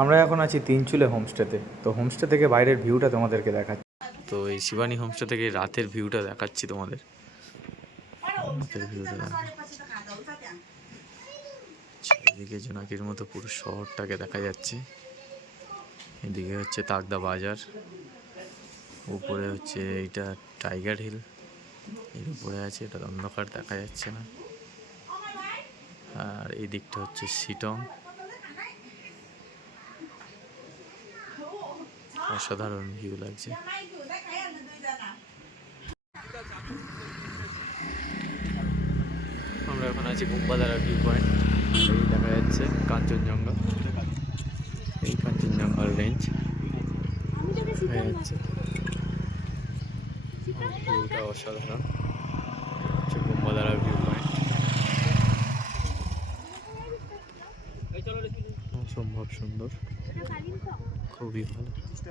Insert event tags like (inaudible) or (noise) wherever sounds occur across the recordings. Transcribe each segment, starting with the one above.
আমরা এখন আছি তিনচুলে হোমস্টেতে। তো হোমস্টে থেকে বাইরের ভিউটা তোমাদেরকে দেখাচ্ছি। তো এই শিবানী হোমস্টে থেকে রাতের ভিউটা দেখাচ্ছি তোমাদের। রাতের ভিউটা এদিকে জোনাকির মতো পুরো শহরটাকে দেখা যাচ্ছে। এদিকে হচ্ছে তাকদা বাজার। উপরে হচ্ছে এইটা টাইগার হিল। এর উপরে আছে এটা অন্ধকার, দেখা যাচ্ছে না। আর এই দিকটা হচ্ছে সিটং। অসাধারণ ভিউ লাগছে। আমরা এখন আছি কুম্বাদারা ভিউ পয়েন্ট এই দেখা যাচ্ছে কাঞ্চনজঙ্ঘা। এই কাঞ্চনজঙ্ঘার রেঞ্জ ভিউটা অসাধারণ। হচ্ছে কুম্বাদারা ভিউ পয়েন্ট অসম্ভব সুন্দর। খুবই ভালো হচ্ছে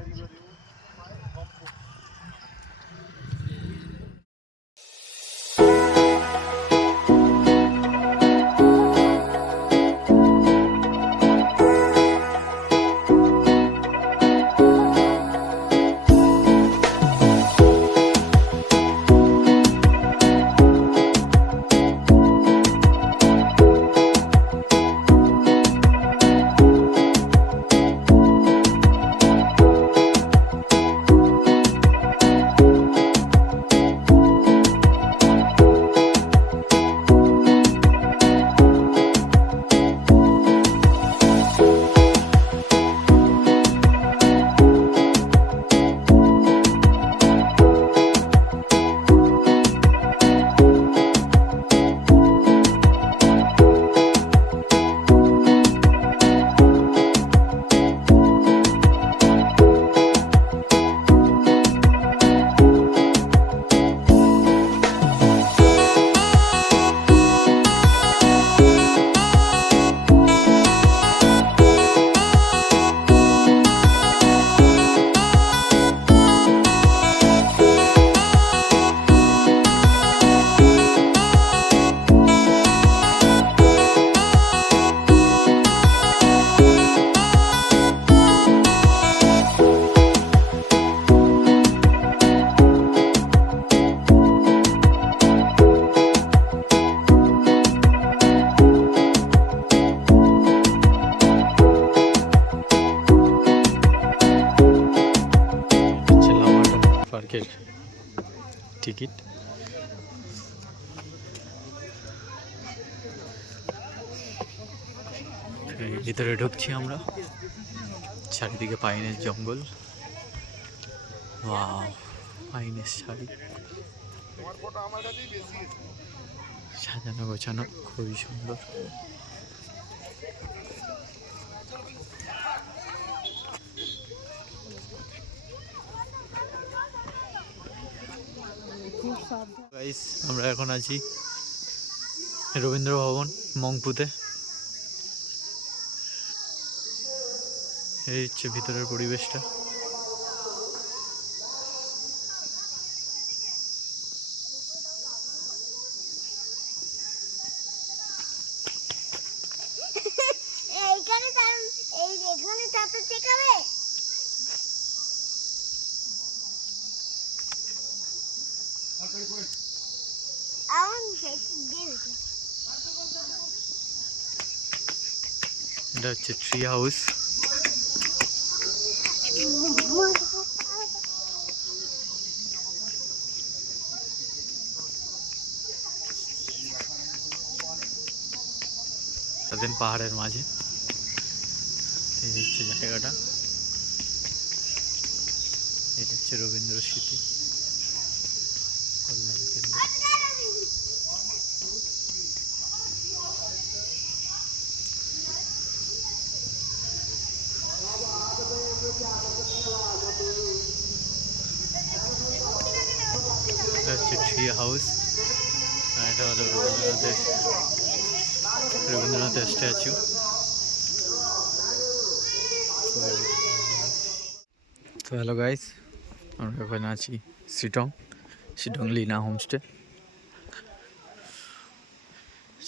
পার্কের টিকিট। ভিতরে ঢুকছি আমরা। চারিদিকে পাইনের জঙ্গল। পাইনের শাড়ি। সাজানো গোছানো খুবই সুন্দর। গাইস আমরা এখন আছি রবীন্দ্র ভবন মংপুতে। এই হচ্ছে ভিতরের পরিবেশটা। এটা হচ্ছে ট্রি হাউস স্বাধীন পাহাড়ের মাঝে। এই হচ্ছে জায়গাটা। এটা হচ্ছে রবীন্দ্র স্মৃতি এটা হচ্ছে ট্রি হাউস আর এটা হলো রবীন্দ্রনাথের রবীন্দ্রনাথের স্ট্যাচু তো হ্যালো গাইস আমরা ওখানে আছি সিটং সিটং লিনা হোমস্টে।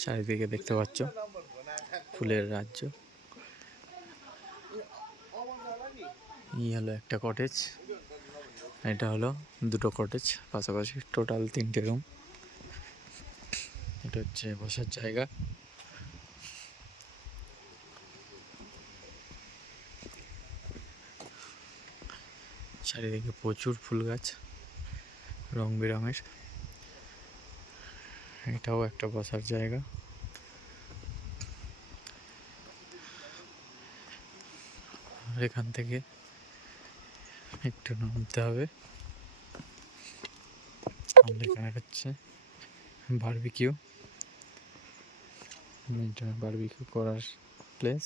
চারিদিকে দেখতে পাচ্ছ, ফুলের রাজ্য। ই হলো একটা কটেজ এটা হলো দুটো কটেজ পাশাপাশি টোটাল তিনটে রুম এটা হচ্ছে বসার জায়গা। চারিদিকে প্রচুর ফুল গাছ। রং বেরঙের। এটাও একটা বসার জায়গা। আর এখান থেকে একটু নামতে হবে। আমাদের এখানে হচ্ছে বারবিকিউ এটা বারবিকিউ করার প্লেস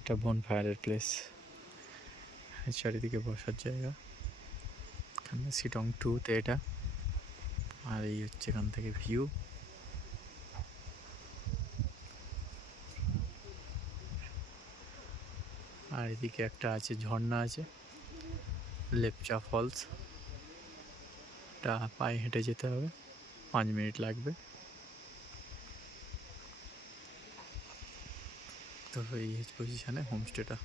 এটা বন ফায়ারের প্লেস চারিদিকে বসার জায়গা। সিটং টুতে এটা। আর এই হচ্ছে এখান থেকে ভিউ আর এদিকে একটা আছে, ঝর্ণা আছে, লেপচা ফলস পায়ে হেঁটে যেতে হবে, পাঁচ মিনিট লাগবে। তো এই পজিশানে হোমস্টেটা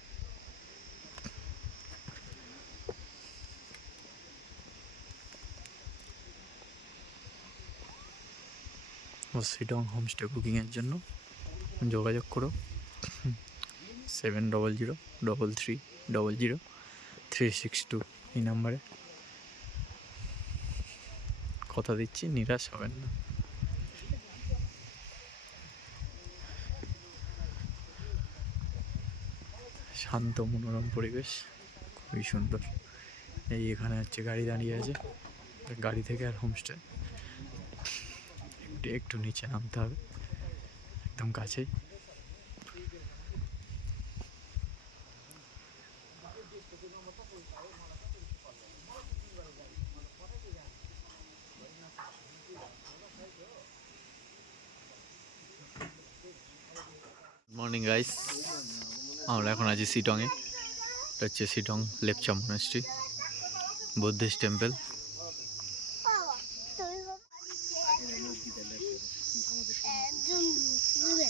সিটং হোমস্টে বুকিংয়ের জন্য। যোগাযোগ করো। Seven double zero double three double zero three six two এই নাম্বারে। কথা দিচ্ছি, নিরাশ হবেন না। শান্ত, মনোরম পরিবেশ, খুবই সুন্দর। এই এখানে হচ্ছে গাড়ি দাঁড়িয়ে আছে। গাড়ি থেকে আর হোমস্টে একটু একটু নিচে নামতে হবে। একদম কাছেই। মর্নিং গাইস আমরা এখন আছি সিটংয়ে। এটা হচ্ছে Sittong Lepcha monastery Buddhist temple বাবা তুমি একদম বুঝবে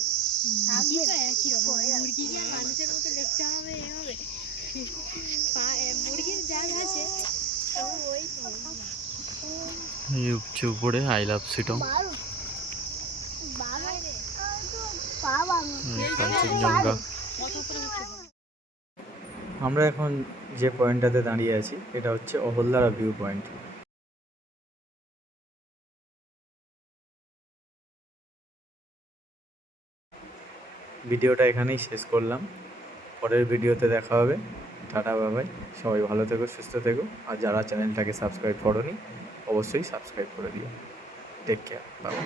না তো একই রকম মুরগি যে মানুষের মতো লেপচা হবে এ হবে। (laughs) মুরগির জাগ আছে। ওই তো। উপরে আই লাভ সিটং বারো। বারো। বাবা কাঞ্চনজঙ্ঘা কত উপরে উঠছে বল? আমরা এখন যে পয়েন্টটাতে দাঁড়িয়ে আছি এটা হচ্ছে অহল্লারা ভিউ পয়েন্ট। ভিডিওটা এখানেই শেষ করলাম। পরের ভিডিওতে দেখা হবে। টাটা বাবাই সবাই ভালো থেকো, সুস্থ থেকো। আর যারা চ্যানেলটাকে সাবস্ক্রাইব করনি, অবশ্যই সাবস্ক্রাইব করে দিও। টেক কেয়ার বাবা